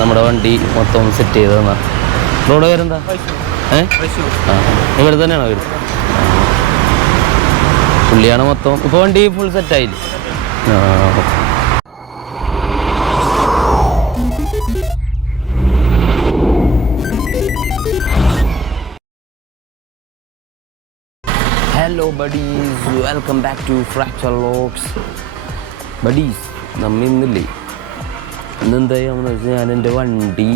നമ്മുടെ വണ്ടി മൊത്തം സെറ്റ് ചെയ്തതെന്നാ. റോഡ് പേരെന്താ? ഇവിടെ തന്നെയാണോ വീട്? പുള്ളിയാണ് മൊത്തം. ഇപ്പോൾ വണ്ടി ഫുൾ സെറ്റായില്ലേ? Hello buddies, welcome back to Fracture Vlogs. Buddies, നമ്മൾ ഇന്നില്ലേ ഇന്നെന്താണെന്ന് വെച്ചാൽ ഞാൻ എൻ്റെ വണ്ടി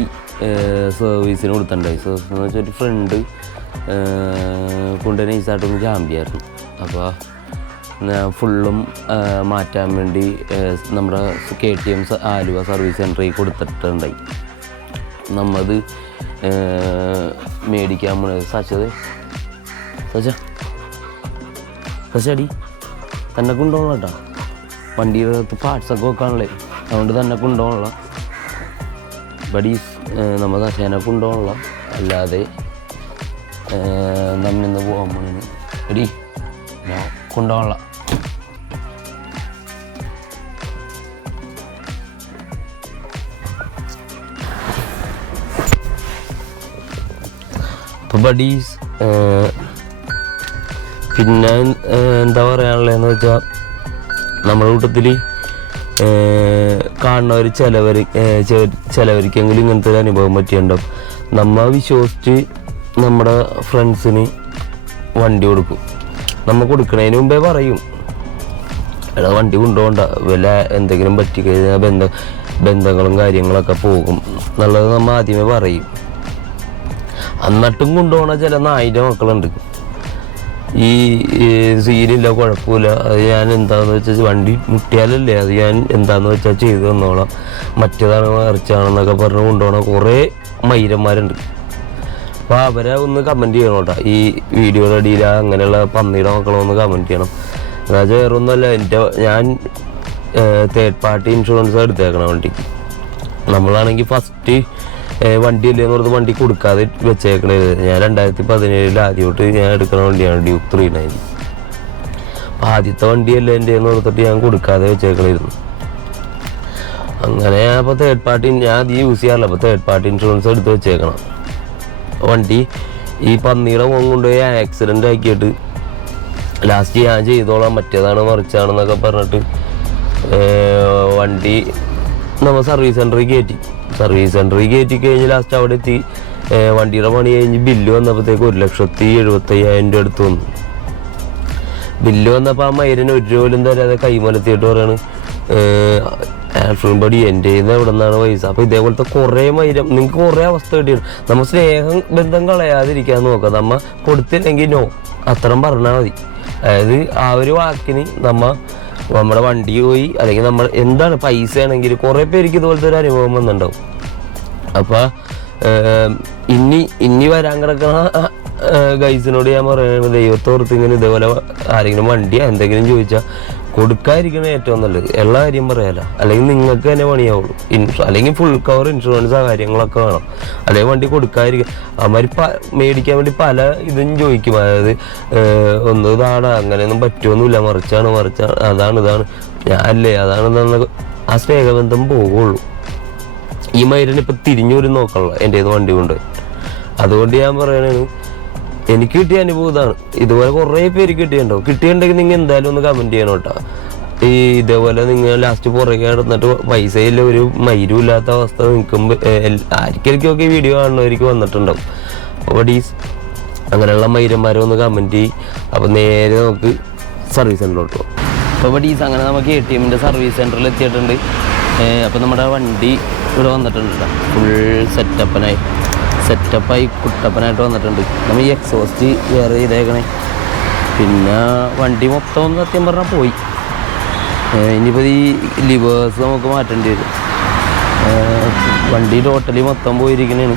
സർവീസിന് കൊടുത്തിട്ടുണ്ടായി. സർവീസ് എന്ന് വെച്ചാൽ ഒരു ഫ്രണ്ട് കൊണ്ട് നൈസായിട്ടൊന്ന് ചാമ്പിയായിരുന്നു. അപ്പോൾ ഞാൻ ഫുള്ളും മാറ്റാൻ വേണ്ടി നമ്മുടെ KTM ആലുവ സർവീസ് സെൻറ്ററിൽ കൊടുത്തിട്ടുണ്ടായി. നമ്മത് മേടിക്കാൻ സച്ചടി തന്നെ കൊണ്ടുപോകണം കേട്ടോ. വണ്ടിയുടെ അകത്ത് പാർട്സൊക്കെ വെക്കാനുള്ളേ, അതുകൊണ്ട് തന്നെ കൊണ്ടുപോകണം. ബഡീസ് നമ്മൾ സച്ചേനെ കൊണ്ടുപോകണല്ലോ, അല്ലാതെ നമ്മിന്ന് പോകാൻ പോണേന് എടി ഞാൻ കൊണ്ടുപോകണ. അപ്പോൾ ബഡീസ് പിന്നെ എന്താ പറയാനുള്ളതെന്ന് വെച്ചാൽ നമ്മുടെ കൂട്ടത്തിൽ കാണുന്നവർ ചിലവർക്കെങ്കിലും ഇങ്ങനത്തെ ഒരു അനുഭവം പറ്റിയിട്ടുണ്ടാവും. നമ്മൾ വിശ്വസിച്ച് നമ്മുടെ ഫ്രണ്ട്സിന് വണ്ടി കൊടുക്കും. നമ്മൾ കൊടുക്കുന്നതിന് മുമ്പേ പറയും, എടാ വണ്ടി കൊണ്ടുപോകണ്ട, വല്ല എന്തെങ്കിലും പറ്റിക്കഴിഞ്ഞാൽ ബന്ധങ്ങളും കാര്യങ്ങളൊക്കെ പോകും എന്നുള്ളത് നമ്മൾ ആദ്യമേ പറയും. എന്നിട്ടും കൊണ്ടുപോകണ ചില 1000 മക്കളുണ്ട്. ഈ സീനില്ല, കുഴപ്പമില്ല, അത് ഞാൻ എന്താണെന്ന് വെച്ചാൽ വണ്ടി മുട്ടിയാലല്ലേ, അത് ഞാൻ എന്താണെന്ന് വെച്ചാൽ ചെയ്തു തന്നോളാം, മറ്റേതാണ് മറിച്ചാണെന്നൊക്കെ പറഞ്ഞ് കൊണ്ടുപോകണ കുറേ മൈരന്മാരുണ്ട്. അപ്പോൾ അവരെ ഒന്ന് കമൻറ്റ് ചെയ്യണം കേട്ടോ. ഈ വീഡിയോയുടെ അടിയിൽ അങ്ങനെയുള്ള പന്നിയുടെ മക്കളൊന്ന് കമൻറ്റ് ചെയ്യണം. എന്നുവെച്ചാൽ വേറൊന്നുമല്ല, ഞാൻ തേർഡ് പാർട്ടി ഇൻഷുറൻസ് എടുത്തേക്കണം വണ്ടിക്ക്. നമ്മളാണെങ്കിൽ ഫസ്റ്റ് വണ്ടി ഇല്ലെന്ന് പറഞ്ഞ് വണ്ടി കൊടുക്കാതെ വെച്ചേക്കണേ. ഞാൻ 2017 ആദ്യമായിട്ട് ഞാൻ എടുക്കുന്ന വണ്ടിയാണ് ഡ്യൂക്ക് 390. അപ്പം ആദ്യത്തെ വണ്ടിയല്ലേ എൻ്റെ എന്ന് ഓർത്തിട്ട് ഞാൻ കൊടുക്കാതെ വെച്ചേക്കണായിരുന്നു. അങ്ങനെ അപ്പോൾ തേർഡ് പാർട്ടി ഞാൻ അത് യൂസ് ചെയ്യാറില്ല. അപ്പോൾ തേർഡ് പാർട്ടി ഇൻഷുറൻസ് എടുത്ത് വെച്ചേക്കണം. വണ്ടി ഈ പന്നിയുടെ മുഖം കൊണ്ടുപോയി ആക്സിഡൻ്റ് ആക്കിയിട്ട് ലാസ്റ്റ് ഞാൻ ചെയ്തോളാം, മറ്റേതാണ് മറിച്ചാണെന്നൊക്കെ പറഞ്ഞിട്ട് വണ്ടി നമ്മൾ സർവീസ് സെൻറ്ററിൽ കയറ്റി കഴിഞ്ഞ് ലാസ്റ്റ് അവിടെ എത്തി. വണ്ടിയുടെ പണി കഴിഞ്ഞ് ബില്ല് വന്നപ്പോഴത്തേക്ക് 1,75,000 രൂപ അടുത്ത് വന്നു. ബില്ല് വന്നപ്പോൾ ആ മൈരന് 1 രൂപ പോലും തരാതെ കൈമലത്തിയിട്ട് പറയാണ്, ആൽഫ്രൺ ബഡി എൻ്റെ എവിടെ നിന്നാണ് പൈസ. അപ്പോൾ ഇതേപോലത്തെ കുറേ മൈരം നിങ്ങൾക്ക് കുറേ അവസ്ഥ കിട്ടിയാണ്. നമ്മൾ സ്നേഹം ബന്ധം കളയാതിരിക്കാൻ നോക്കാം. നമ്മൾ കൊടുത്തില്ലെങ്കിൽ നോ അത്രയും പറഞ്ഞാൽ മതി. അതായത് ആ ഒരു വാക്കിന് നമ്മുടെ വണ്ടി പോയി, അല്ലെങ്കിൽ നമ്മൾ എന്താണ് പൈസ ആണെങ്കിൽ കുറേ പേർക്ക് ഇതുപോലത്തെ ഒരു അനുഭവം വന്നിട്ടുണ്ടാവും. അപ്പോൾ ഇനി വരാൻ കിടക്കുന്ന ഗൈസിനോട് ഞാൻ പറയുന്നത്, ദൈവത്തോർത്ത് ഇങ്ങനെ ഇതേപോലെ ആരെങ്കിലും വണ്ടിയോ എന്തെങ്കിലും ചോദിച്ചാൽ കൊടുക്കാതിരിക്കണേ ഏറ്റവും നല്ലത്. എല്ലാ കാര്യം പറയാമല്ലോ, അല്ലെങ്കിൽ നിങ്ങൾക്ക് തന്നെ പണിയാവുള്ളൂ. അല്ലെങ്കിൽ ഫുൾ കവർ ഇൻഷുറൻസ് ആ കാര്യങ്ങളൊക്കെ വേണം. അല്ലെങ്കിൽ വണ്ടി കൊടുക്കാതിരിക്കുക. അവന്മാർ മേടിക്കാൻ വേണ്ടി പല ഇതും ചോദിക്കും. അതായത് ഒന്നും ഇതാണ്, അങ്ങനെയൊന്നും പറ്റുമൊന്നുമില്ല, മറിച്ചാണ് അതാണ് അല്ലേ അതാണ് ആ സ്നേഹബന്ധം പോകുള്ളൂ. ഈ മൈരന് ഇപ്പം തിരിഞ്ഞൊരു നോക്കണല്ലോ എൻ്റെ വണ്ടി കൊണ്ട്. അതുകൊണ്ട് ഞാൻ പറയണത്, എനിക്ക് കിട്ടിയ അനുഭവം ഇതാണ്. ഇതുപോലെ കുറേ പേര് കിട്ടിയിട്ടുണ്ടെങ്കിൽ നിങ്ങൾ എന്തായാലും ഒന്ന് കമൻറ്റ് ചെയ്യണം കേട്ടോ. ഈ ഇതേപോലെ നിങ്ങൾ ലാസ്റ്റ് പുറകെ നടന്നിട്ട് പൈസയില്ല, ഒരു മൈരും ഇല്ലാത്ത അവസ്ഥ നിൽക്കുമ്പോൾ ആർക്കൊക്കെ വീഡിയോ കാണുന്നവർക്ക് വന്നിട്ടുണ്ടാവും. അപ്പോൾ ഡീസ് അങ്ങനെയുള്ള മൈരന്മാരെ ഒന്ന് കമൻറ്റ് ചെയ്യും. അപ്പോൾ നേരെ നമുക്ക് സർവീസ് സെൻറ്ററിലോട്ട് പോകും. അപ്പോൾ ഡീസ് അങ്ങനെ നമുക്ക് KTM സർവീസ് സെൻറ്ററിൽ എത്തിയിട്ടുണ്ട്. അപ്പോൾ നമ്മുടെ വണ്ടി ഇവിടെ വന്നിട്ടുണ്ട്, ഫുൾ സെറ്റപ്പായി കുട്ടപ്പനായിട്ട് വന്നിട്ടുണ്ട്. നമ്മൾ ഈ എക്സോസ്റ്റ് വേറെ ചെയ്തേക്കണേ. പിന്നെ വണ്ടി മൊത്തം സത്യം പറഞ്ഞാൽ പോയി. ഇനിയിപ്പോൾ ഈ ലിവേഴ്സ് നമുക്ക് മാറ്റേണ്ടി വരും. വണ്ടി ടോട്ടലി മൊത്തം പോയിരിക്കണേണ്.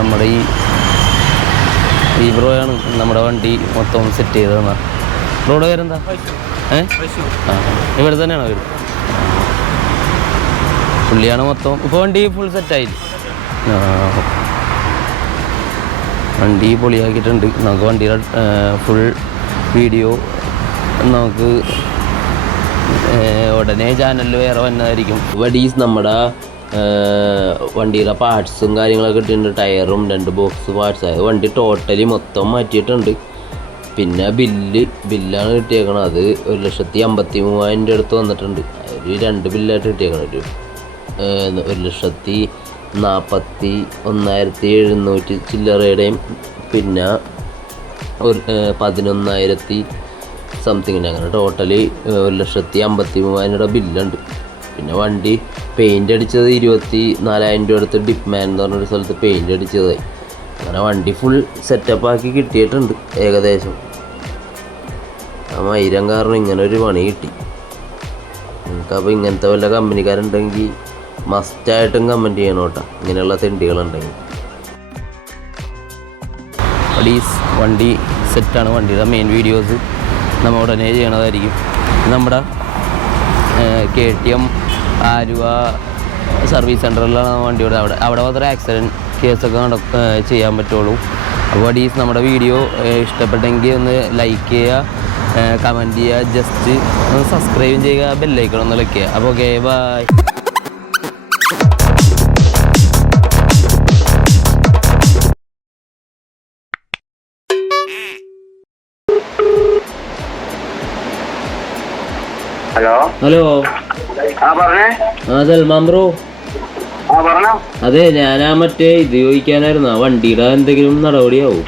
നമ്മുടെ ഈ ബ്രോയാണ് നമ്മുടെ വണ്ടി മൊത്തം സെറ്റ് ചെയ്തതെന്നാ. റോഡ് പേരെന്താ? ഇവിടെ തന്നെയാണോ വീട്? പുള്ളിയാണ് മൊത്തം. ഇപ്പോൾ വണ്ടി ഫുൾ സെറ്റായില്ലേ? വണ്ടി പൊളിയാക്കിയിട്ടുണ്ട്. നമുക്ക് വണ്ടിയുടെ ഫുൾ വീഡിയോ നമുക്ക് ഉടനെ ചാനലിൽ വേറെ വന്നതായിരിക്കും. വടീസ് നമ്മുടെ വണ്ടിയുടെ പാർട്സും കാര്യങ്ങളൊക്കെ ഇട്ടിട്ടുണ്ട്. ടയറും 2 ബോക്സ് പാർട്സ്. അതായത് വണ്ടി ടോട്ടലി മൊത്തം മാറ്റിയിട്ടുണ്ട്. പിന്നെ ബില്ലാണ് കിട്ടിയേക്കണം. അത് 1,53,000 അടുത്ത് വന്നിട്ടുണ്ട്. ഒരു 2 ബില്ലായിട്ട് കിട്ടിയേക്കണം. ഒരു 1,41,700 ചില്ലറയുടെയും പിന്നെ ഒരു 11,000 സംതിങ്ങിൻ്റെ, അങ്ങനെ ടോട്ടലി 1,53,000 ബില്ലുണ്ട്. പിന്നെ വണ്ടി പെയിൻ്റ് അടിച്ചത് 24,000 അടുത്ത് ഡിപ്മാൻ എന്ന് പറഞ്ഞൊരു സ്ഥലത്ത് പെയിൻ്റ് അടിച്ചതായി. അങ്ങനെ വണ്ടി ഫുൾ സെറ്റപ്പാക്കി കിട്ടിയിട്ടുണ്ട് ഏകദേശം. ആ മൈരം കാരണം ഇങ്ങനെ ഒരു പണി കിട്ടി. നിങ്ങൾക്കപ്പോൾ ഇങ്ങനത്തെ വല്ല കമ്പനിക്കാരുണ്ടെങ്കിൽ മസ്റ്റായിട്ടും കമൻറ്റ് ചെയ്യണം കേട്ടോ, ഇങ്ങനെയുള്ള തെണ്ടികളുണ്ടെങ്കിൽ. വണ്ടി സെറ്റാണ്. വണ്ടിയുടെ മെയിൻ വീഡിയോസ് നമ്മൾ ഉടനെ ചെയ്യണതായിരിക്കും. നമ്മുടെ KTM ആലുവ സർവീസ് സെൻറ്ററിലാണ് വണ്ടിയുടെ. അവിടെ മാത്രമേ ആക്സിഡൻറ്റ് കേസൊക്കെ ചെയ്യാൻ പറ്റുള്ളൂ. അപ്പോൾ നമ്മുടെ വീഡിയോ ഇഷ്ടപ്പെട്ടെങ്കിൽ ഒന്ന് ലൈക്ക് ചെയ്യുക, കമൻറ്റ് ചെയ്യുക, ജസ്റ്റ് ഒന്ന് സബ്സ്ക്രൈബ് ചെയ്യുക, ബെല്ലൈക്കൺ ഒന്ന് ക്ലിക്ക് ചെയ്യുക. അപ്പോൾ okay, bye. Hello, Salman bro. അതെ, ഞാനാ മറ്റേ ഇത് ചോദിക്കാനായിരുന്നു. വണ്ടിയുടെ എന്തെങ്കിലും നടപടിയാവും?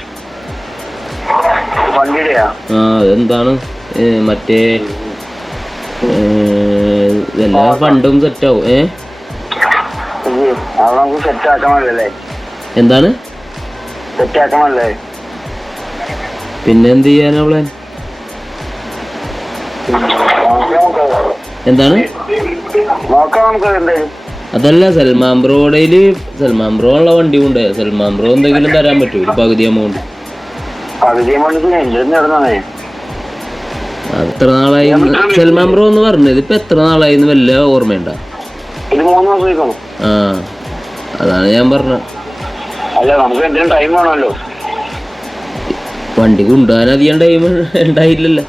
അതെന്താണ് മറ്റേ എല്ലാ ഫണ്ടും സെറ്റാവും? എന്താണ് പിന്നെ എന്ത് ചെയ്യാനാ പ്ലാൻ? എന്താണ്? അതല്ല, സൽമാൻ ബ്രോ ഉള്ള വണ്ടി കൊണ്ട് സൽമാൻ ബ്രോ എന്തെങ്കിലും തരാൻ പറ്റുമോ? ഒരു പകുതി എമൗണ്ട്. എത്ര നാളായി സൽമാൻ ബ്രോ എന്ന് പറഞ്ഞത്? ഇപ്പൊ എത്ര നാളായി വല്ല ഓർമ്മയുണ്ട? ആ, അതാണ് ഞാൻ പറഞ്ഞത്. വണ്ടി കൊണ്ടുപോകാൻ അധികം ടൈം ഉണ്ടായില്ലല്ലോ.